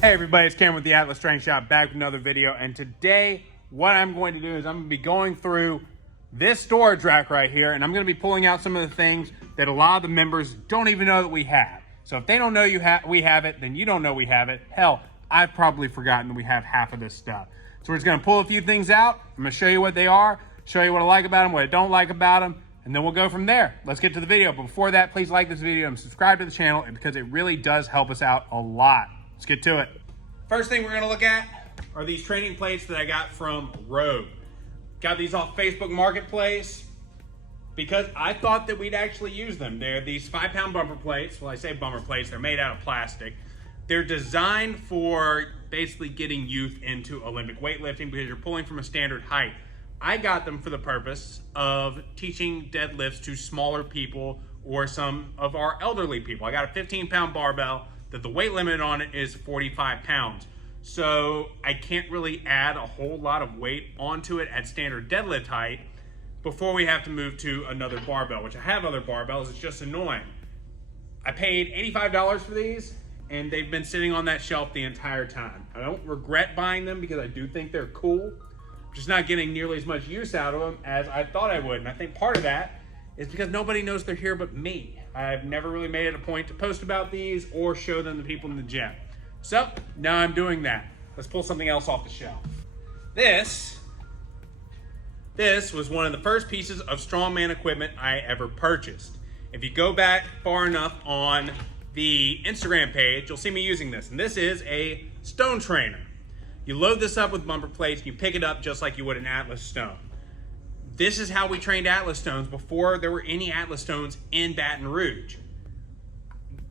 Hey everybody, it's Cameron with the Atlas Strength Shop, back with another video. And today, what I'm going to do is I'm going to be going through this storage rack right here, and I'm going to be pulling out some of the things that a lot of the members don't even know that we have. So if they don't know we have it, then you don't know we have it. Hell, I've probably forgotten that we have half of this stuff. So we're just going to pull a few things out. I'm going to show you what they are, show you what I like about them, what I don't like about them, and then we'll go from there. Let's get to the video. But before that, please like this video and subscribe to the channel because it really does help us out a lot. Let's get to it. First thing we're gonna look at are these training plates that I got from Rogue. Got these off Facebook Marketplace because I thought that we'd actually use them. They're these 5-pound bumper plates. Well, I say bumper plates, they're made out of plastic. They're designed for basically getting youth into Olympic weightlifting because you're pulling from a standard height. I got them for the purpose of teaching deadlifts to smaller people or some of our elderly people. I got a 15-pound barbell that the weight limit on it is 45 pounds. So I can't really add a whole lot of weight onto it at standard deadlift height before we have to move to another barbell, which I have other barbells, it's just annoying. I paid $85 for these and they've been sitting on that shelf the entire time. I don't regret buying them because I do think they're cool. I'm just not getting nearly as much use out of them as I thought I would. And I think part of that is because nobody knows they're here but me. I've never really made it a point to post about these or show them to people in the gym. So now I'm doing that. Let's pull something else off the shelf. This was one of the first pieces of strongman equipment I ever purchased. If you go back far enough on the Instagram page, you'll see me using this. And this is a stone trainer. You load this up with bumper plates, you pick it up just like you would an Atlas stone. This is how we trained Atlas stones before there were any Atlas stones in Baton Rouge.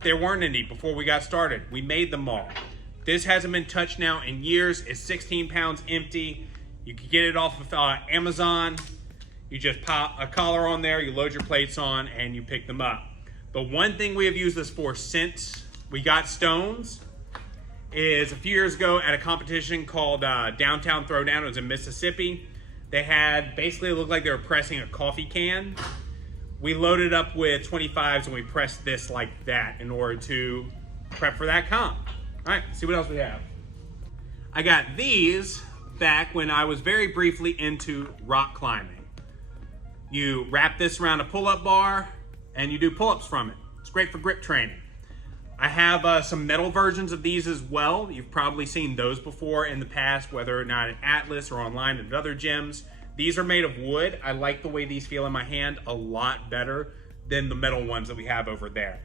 There weren't any before we got started. We made them all. This hasn't been touched now in years. It's 16 pounds empty. You can get it off of Amazon. You just pop a collar on there, you load your plates on, and you pick them up. But one thing we have used this for since we got stones is a few years ago at a competition called Downtown Throwdown. It was in Mississippi. They had, basically it looked like they were pressing a coffee can. We loaded up with 25s and we pressed this like that in order to prep for that comp. All right, let's see what else we have. I got these back when I was very briefly into rock climbing. You wrap this around a pull-up bar and you do pull-ups from it. It's great for grip training. I have some metal versions of these as well. You've probably seen those before in the past, whether or not at Atlas or online at other gyms. These are made of wood. I like the way these feel in my hand a lot better than the metal ones that we have over there.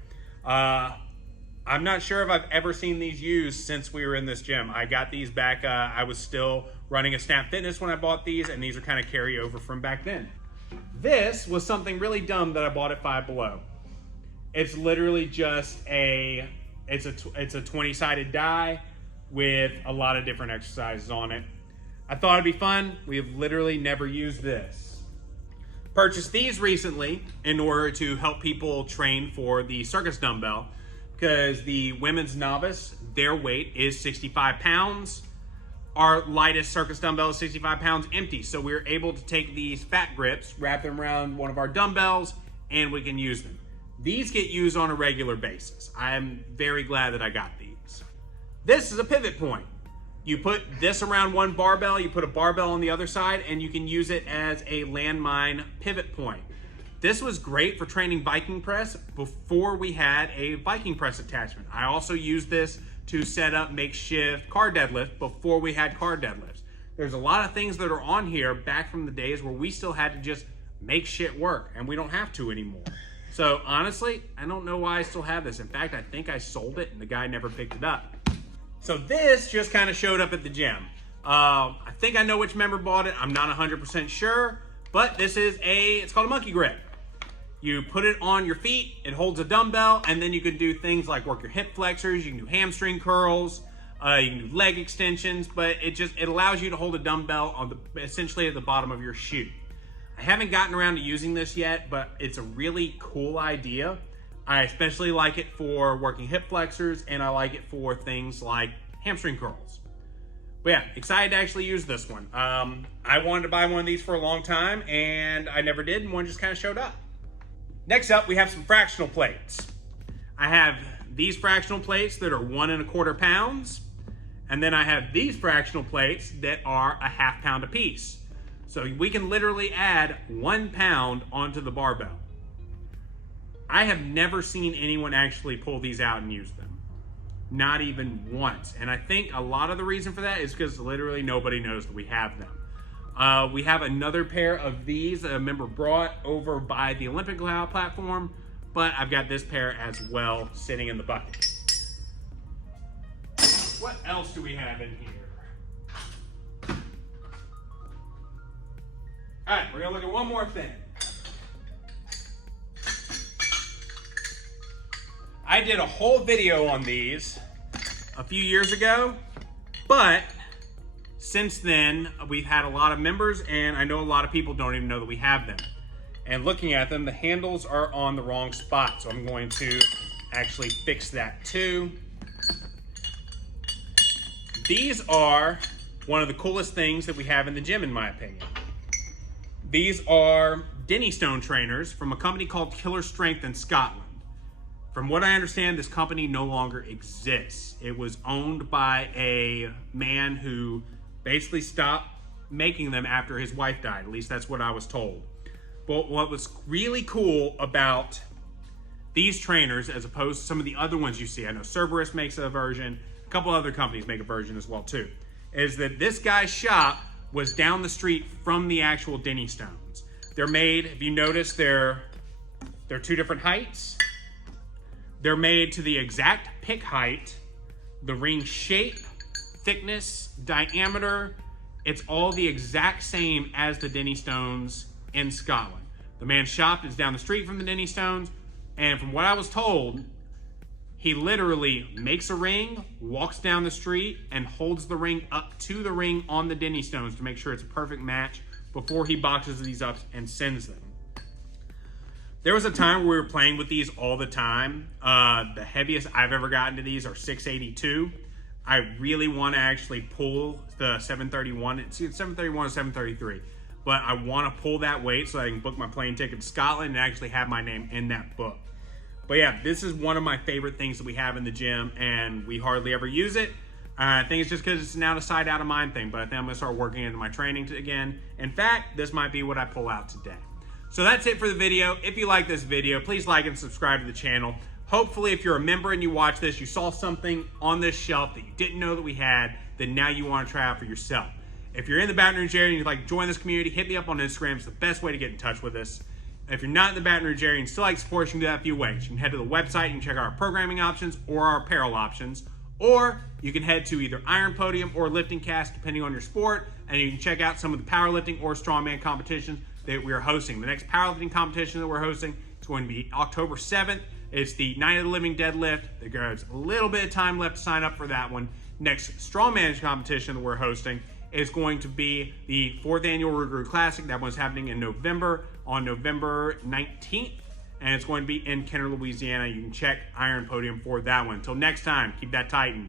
I'm not sure if I've ever seen these used since we were in this gym. I got these back, I was still running a Snap Fitness when I bought these, and these are kind of carryover from back then. This was something really dumb that I bought at Five Below. It's literally just it's a 20-sided die with a lot of different exercises on it. I thought it'd be fun. We have literally never used this. Purchased these recently in order to help people train for the circus dumbbell because the women's novice, their weight is 65 pounds. Our lightest circus dumbbell is 65 pounds empty. So we're able to take these fat grips, wrap them around one of our dumbbells, and we can use them. These get used on a regular basis. I'm very glad that I got these. This is a pivot point. You put this around one barbell, you put a barbell on the other side, and you can use it as a landmine pivot point. This was great for training Viking press before we had a Viking press attachment. I also used this to set up makeshift car deadlift before we had car deadlifts. There's a lot of things that are on here back from the days where we still had to just make shit work, and we don't have to anymore. So honestly, I don't know why I still have this. In fact, I think I sold it and the guy never picked it up. So this just kind of showed up at the gym. I think I know which member bought it. I'm not 100% sure, but this is it's called a monkey grip. You put it on your feet, it holds a dumbbell, and then you can do things like work your hip flexors, you can do hamstring curls, you can do leg extensions, but it allows you to hold a dumbbell on essentially at the bottom of your shoe. I haven't gotten around to using this yet, but it's a really cool idea. I especially like it for working hip flexors, and I like it for things like hamstring curls. But yeah, excited to actually use this one. I wanted to buy one of these for a long time, and I never did, and one just kind of showed up. Next up, we have some fractional plates. I have these fractional plates that are 1 1/4 pounds. And then I have these fractional plates that are a ½ pound apiece. So we can literally add 1 pound onto the barbell. I have never seen anyone actually pull these out and use them. Not even once. And I think a lot of the reason for that is because literally nobody knows that we have them. We have another pair of these that a member brought over by the Olympic Cloud platform, but I've got this pair as well sitting in the bucket. What else do we have in here? All right, we're gonna look at one more thing. I did a whole video on these a few years ago, but since then we've had a lot of members and I know a lot of people don't even know that we have them. And looking at them, the handles are on the wrong spot, so I'm going to actually fix that too. These are one of the coolest things that we have in the gym, in my opinion. These are Denny Stone trainers from a company called Killer Strength in Scotland. From what I understand, this company no longer exists. It was owned by a man who basically stopped making them after his wife died. At least that's what I was told. But what was really cool about these trainers, as opposed to some of the other ones you see, I know Cerberus makes a version, a couple other companies make a version as well too, is that this guy's shop was down the street from the actual Denny Stones. They're made, if you notice, they're two different heights. They're made to the exact pick height, the ring shape, thickness, diameter. It's all the exact same as the Denny Stones in Scotland. The man's shop is down the street from the Denny Stones, and from what I was told, he literally makes a ring, walks down the street, and holds the ring up to the ring on the Denny Stones to make sure it's a perfect match before he boxes these up and sends them. There was a time where we were playing with these all the time. The heaviest I've ever gotten to these are 682. I really want to actually pull the 731. It's 731 or 733. But I want to pull that weight so I can book my plane ticket to Scotland and actually have my name in that book. But yeah, this is one of my favorite things that we have in the gym, and we hardly ever use it. I think it's just because it's an out of sight, out of mind thing, but I think I'm going to start working into my training again. In fact, this might be what I pull out today. So that's it for the video. If you like this video, please like and subscribe to the channel. Hopefully, if you're a member and you watch this, you saw something on this shelf that you didn't know that we had, that now you want to try out for yourself. If you're in the Baton Rouge area and you'd like to join this community, hit me up on Instagram. It's the best way to get in touch with us. If you're not in the Baton Rouge area and still like support, you can do that a few ways. You can head to the website, you can check out our programming options or our apparel options, or you can head to either Iron Podium or Lifting Cast, depending on your sport, and you can check out some of the powerlifting or strongman competitions that we are hosting. The next powerlifting competition that we're hosting is going to be October 7th. It's the Night of the Living Deadlift. There's a little bit of time left to sign up for that one. Next strongman competition that we're hosting is going to be the 4th annual Rougarou Classic. That one's happening in November, on November 19th, and it's going to be in Kenner, Louisiana. You can check Iron Podium for that one. Until next time, keep that Titan.